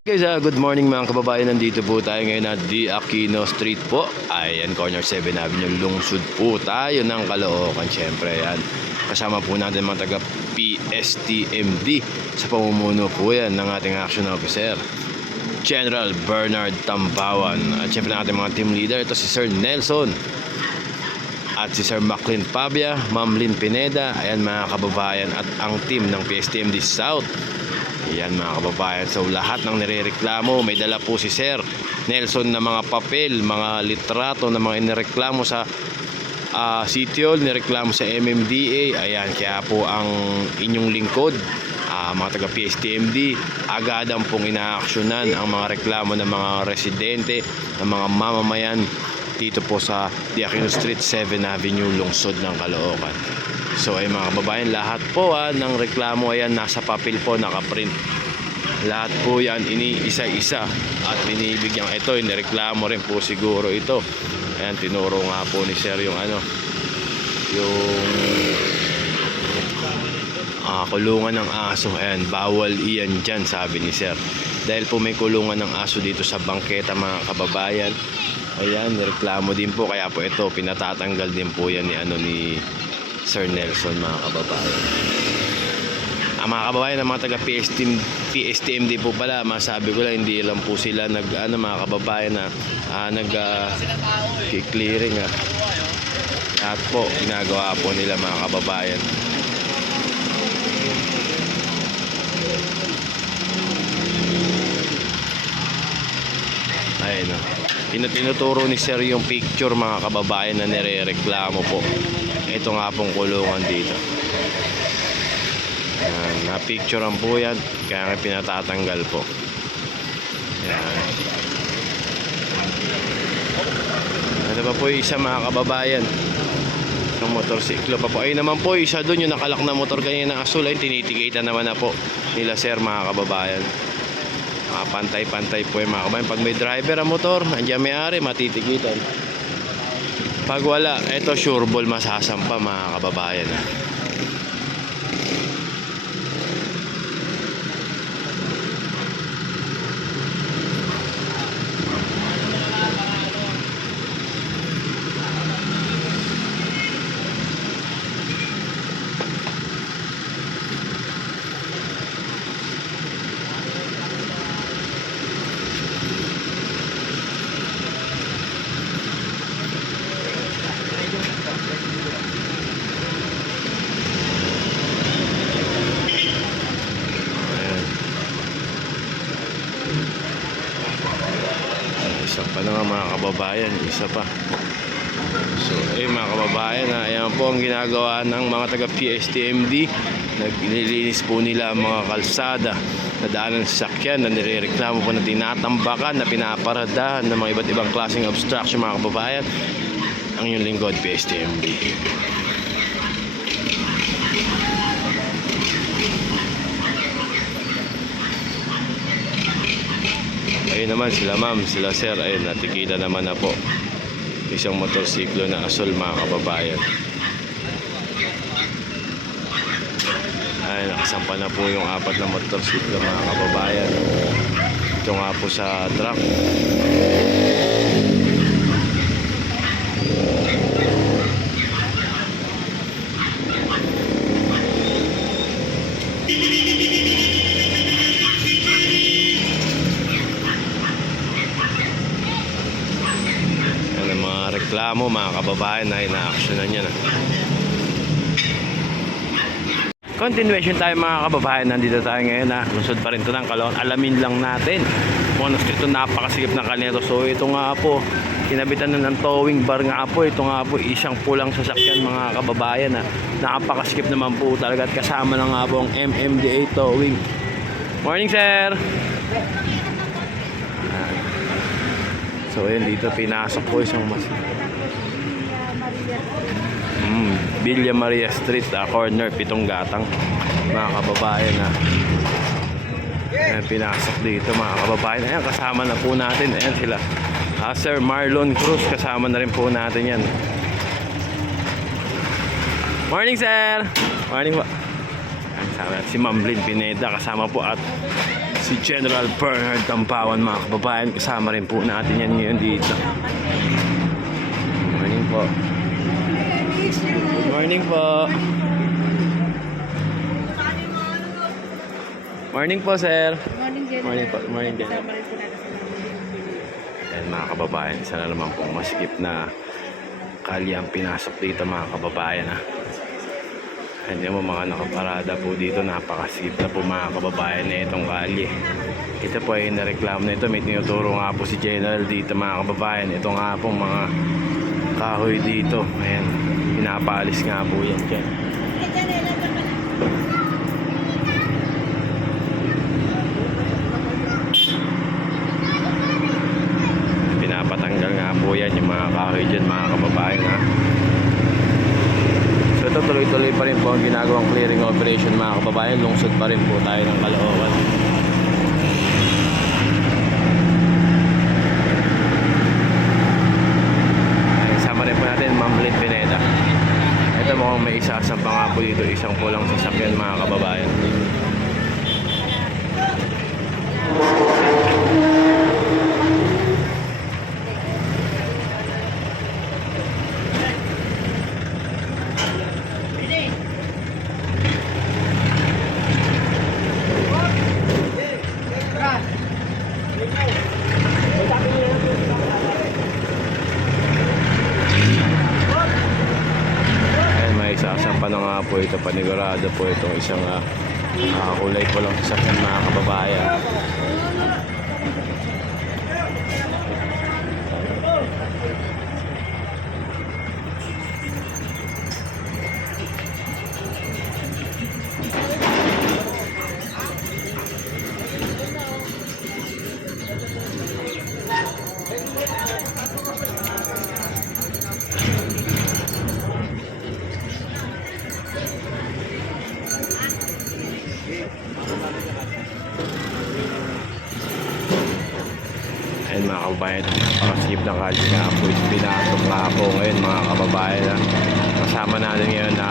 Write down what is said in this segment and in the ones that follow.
Guys, good morning mga kababayan. Nandito po tayo ngayon at D. Aquino Street po. Ayan, corner 7 Avenue. Lungsod po tayo ng Caloocan. Siyempre, ayan. Kasama po natin mga taga PSTMD. Sa pamumuno po yan ng ating action officer, General Bernard Tambawan. At siyempre ng ating mga team leader. Ito si Sir Nelson. At si Sir Maclin Pabia, Ma'am Lynn Pineda. Ayan mga kababayan. At ang team ng PSTMD South. Ayan mga kababayan. So lahat ng nirereklamo, may dala po si Sir Nelson na mga papel, mga litrato na mga inireklamo sa City Hall, nireklamo sa MMDA. Ayan, kaya po ang inyong lingkod, mga taga PSTMD, agadan pong inaaksyonan ang mga reklamo ng mga residente, ng mga mamamayan dito po sa D. Aquino Street, 7 Avenue, lungsod ng Caloocan. So ay mga kababayan, lahat po ng reklamo ayan nasa papel po, nakaprint. Lahat po yan iniisa-isa at binibigyan. Ito, inireklamo rin po siguro ito. Ayan, tinuro nga po ni Sir yung kulungan ng aso. Ayan, bawal iyan dyan, sabi ni Sir. Dahil po may kulungan ng aso dito sa bangketa mga kababayan. Ayan, nireklamo din po. Kaya po ito, pinatatanggal din po yan ni Sir Nelson mga kababayan. Ang mga kababayan ng mga taga PSTMD po pala, masabi ko lang, hindi lang po sila mga kababayan na clearing at po ginagawa po nila mga kababayan. Ayun tinuturo ni Sir yung picture mga kababayan na nirereklamo po. Ito nga pong kulungan dito. Ayan, na-picturean po yan. Kaya nga pinatatanggal po. Ayan. Ano pa po yung isa mga kababayan? Ang motorsiklo pa po. Ayun naman po, isa doon yung nakalak na motor kanina na asul. Ayun, tinitikitan naman na po nila Sir mga kababayan. Pantay-pantay po yung mga kababayan. Pag may driver ang motor, nandiyan may-ari, matitikitan. Pag wala, ito sureball masasampa mga kababayan. Isa pa na nga mga kababayan, isa pa. So mga kababayan, ayan po ang ginagawa ng mga taga PSTMD. Nililinis po nila ang mga kalsada na daanan sa sasakyan na nirereklamo po na tinatambakan, na pinaparadahan ng mga iba't ibang klaseng obstruction mga kababayan. Ang inyong lingkod, PSTMD. Ayun naman sila ma'am, sila sir, ayun, natikita naman na po isang motorsiklo na asul mga kababayan. Ay, nakasampa na po yung 4 na motorsiklo mga kababayan. Ito nga po sa truck. Reklamo mga kababayan na ina-actionan yan. Continuation tayo mga kababayan. Nandito tayo ngayon Lungsod pa rin ito ng Caloocan. Alamin lang natin kung ano ito, napakasigip ng kanito. So ito nga po, kinabitan na ng towing bar nga po. Ito nga po, isang pulang sasakyan mga kababayan napakasigip naman po talaga. At kasama na nga po ang MMDA towing. Morning sir. So ayun, dito pinasok po isang Villa Maria Street, corner 7 Gatang mga kababayan ayan, pinasok dito mga kababayan. Ayan, kasama na po natin. Ayan sila, Sir Marlon Cruz, kasama na rin po natin yan. Morning sir. Morning po. Si Ma'am Lynn Pineda kasama po at si General Bernard Tampawan mga kababayan. Kasama rin po natin yan ngayon dito. Good morning po. Good morning po. Morning po, sir. Morning, Jenny. Morning po. Morning din. Kasama rin po natin sa Ayan mga kababayan, isa na naman pong masikip na kalye ang pinasok dito mga kababayan ha. Hindi mo mga nakaparada po dito, napakasikip na po mga kababayan na itong kalye. Ito po ay nareklamo na ito, may tinuturo nga po si General dito mga kababayan. Ito nga pong mga kahoy dito, ayan, pinapalis nga po yan dyan. Pinapatanggal nga po yan yung mga kahoy dyan mga kababayan ha. So ito tuloy-tuloy pa rin po ang ginagawang clearing operation mga kababayan. Lungsod pa rin po tayo ng Caloocan. Sama rin po natin Ma'am Lynn Pineda. Ito mukhang may isasampa nga po dito, isang pulang sasakyan mga kababayan. Sasampa na nga po ito, panigurado po itong isang kulay po lang sa mga kababayan. Ayun mga kababayan, napakasip na kalye nga po ito, pinasok nga po ngayon mga kababayan. Kasama natin ngayon na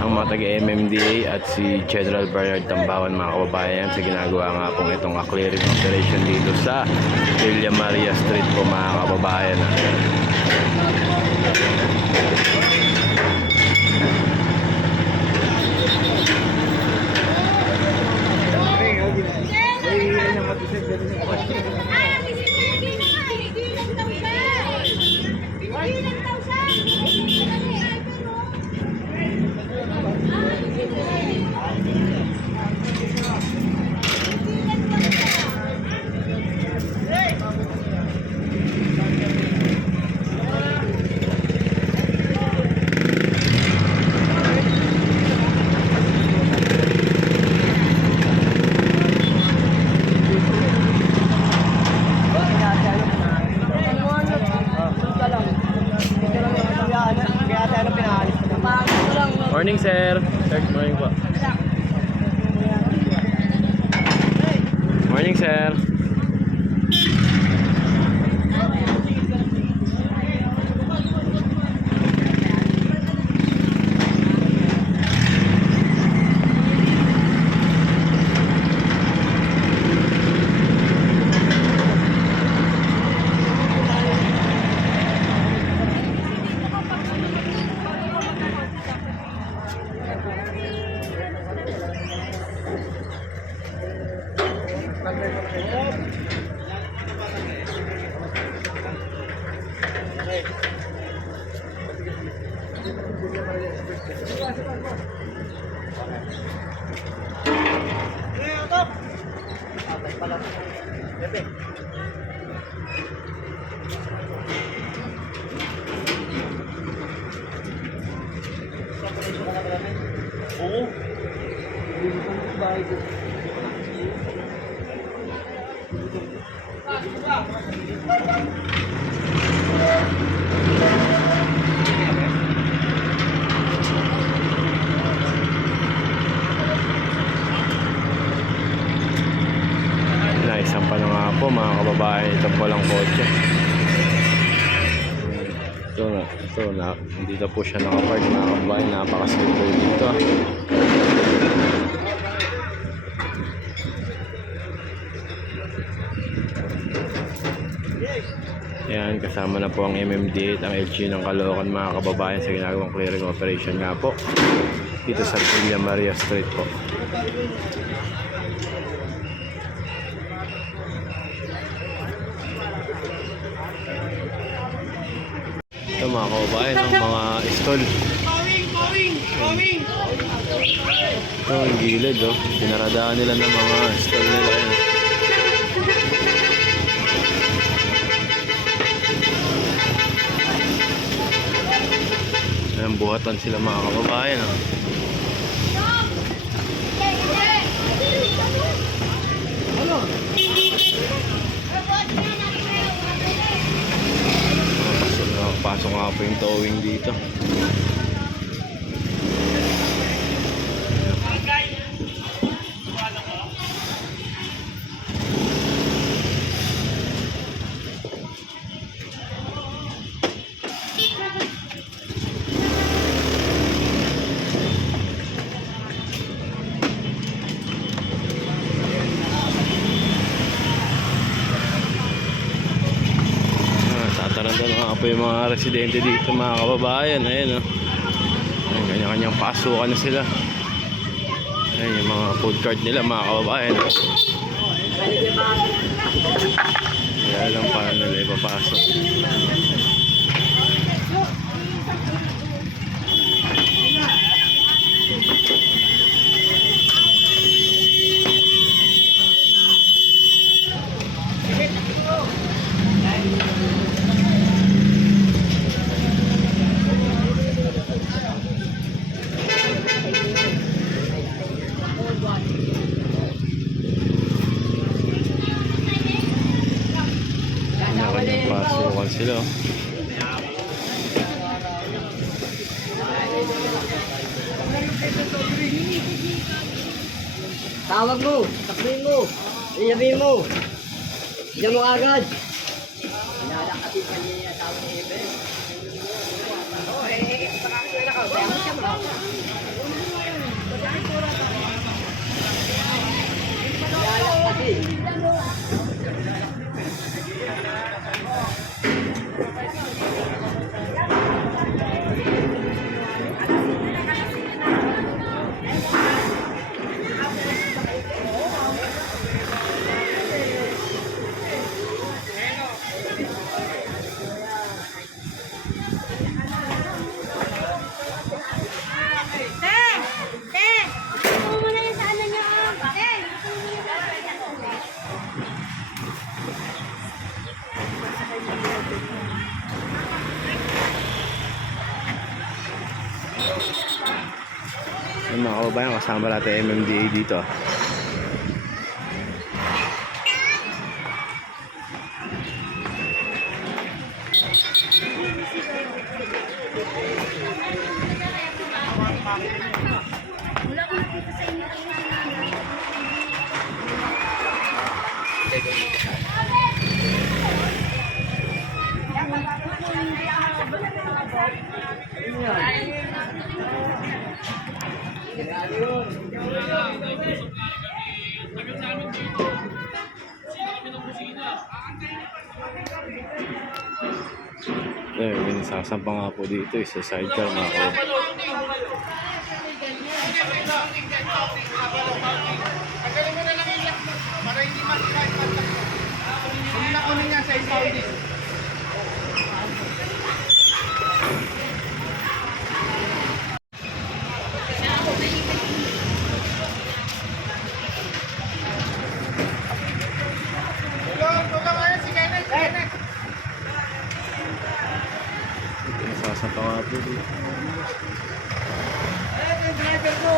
ang mga taga-MMDA at si General Bernard Tampawan mga kababayan sa ginagawa nga po itong clearing operation dito sa Villa Maria Street po mga kababayan. Morning sir. Third morning po. Morning sir. Naisampa na nga po mga kababayan, ito po lang kotse. Ito na, dito po siya nakapark mga kababayan, napakasafe po dito. Ayan, kasama na po ang MMD8, ang LG ng Caloocan mga kababayan sa ginagawang clearing operation nga po dito sa Villa Maria Street po. Ito mga kababayan, ang mga stall. Ito ang gilid, oh. Pinaradaan nila ng mga stall nila. Ayan. Ayan, buhatan sila mga kababayan, oh. Pasok nga po yung towing dito. Tataranta na nga po yung mga residente dito mga kababayan. Ayan, oh. Ayan, kanya-kanyang pasukan na sila. Ayan yung mga food cart nila mga kababayan. Kaya lang paano nila ipapasok. Pasukan sila. Tawag mo, takbuhin mo, iyabi mo. Diyan mo agad. Nalakatin ka niya yung asawa ni Ebe. Yung mga kababayan, kasama natin MMDA dito. Wala ko nakita sa inyo. May sasampa nga po dito sa sidecar mga kababayan. Tagalin mo na lang yung lock para hindi masira yung contact mo. Kung nakunin niya sa Saudi. Tulong kayo si Kenneth. Kenneth. Sasampa nga po dito. Yung driver ko.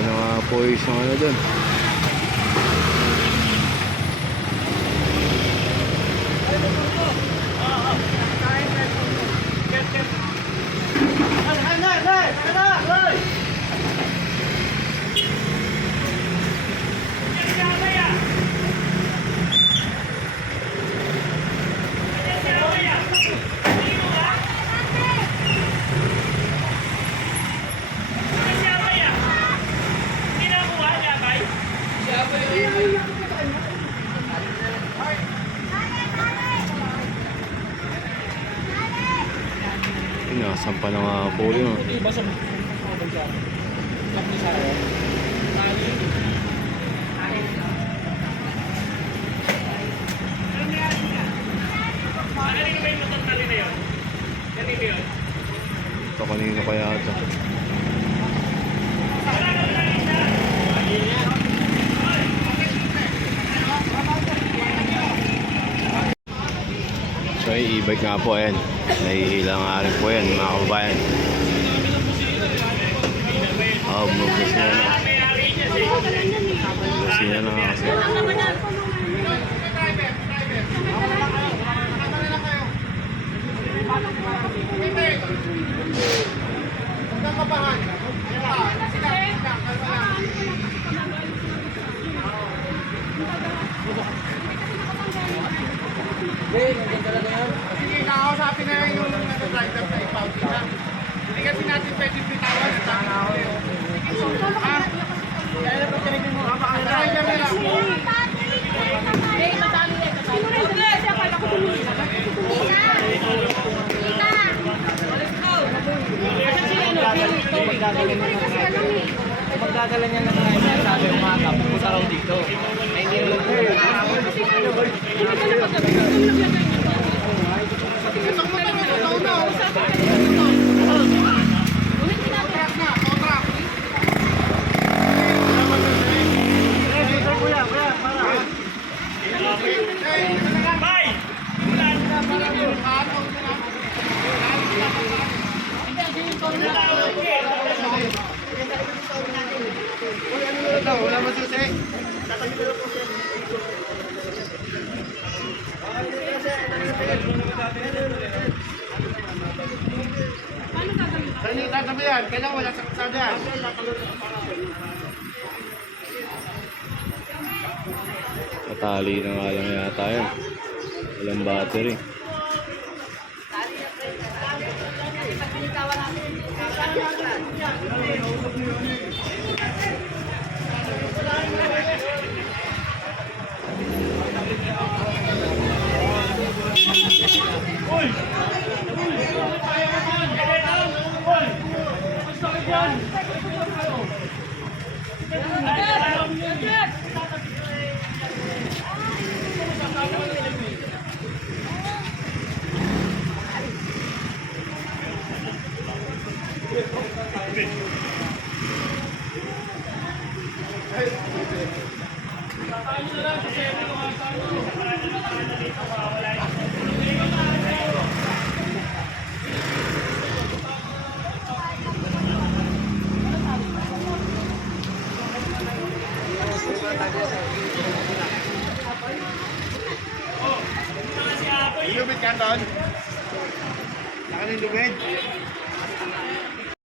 Ganda na nga po yung ano doon. Pinasampa na nga po yun. Ito kanino kaya ito? So yung e-bike nga po, ayan. Nahihila nga rin po yan, mga kababayan. Mabus na na. Mabus na na kasi. Sige, kakausapin na lang yung driver sa ipauti na. Hindi kasi natin pwede bitawan at saka ako yun. Kaya na pagkalitin mo, driver na lang. Magdadala niya ng driver, sabi ng mga pupunta raw dito. Ay, hindi naman po. Wala masusi. Saan yung tatabi yan? Kailangan wala sa kasada yan. Matali na nga lang yata yan. Walang battery. Lubid ka doon? Saka ng lubid?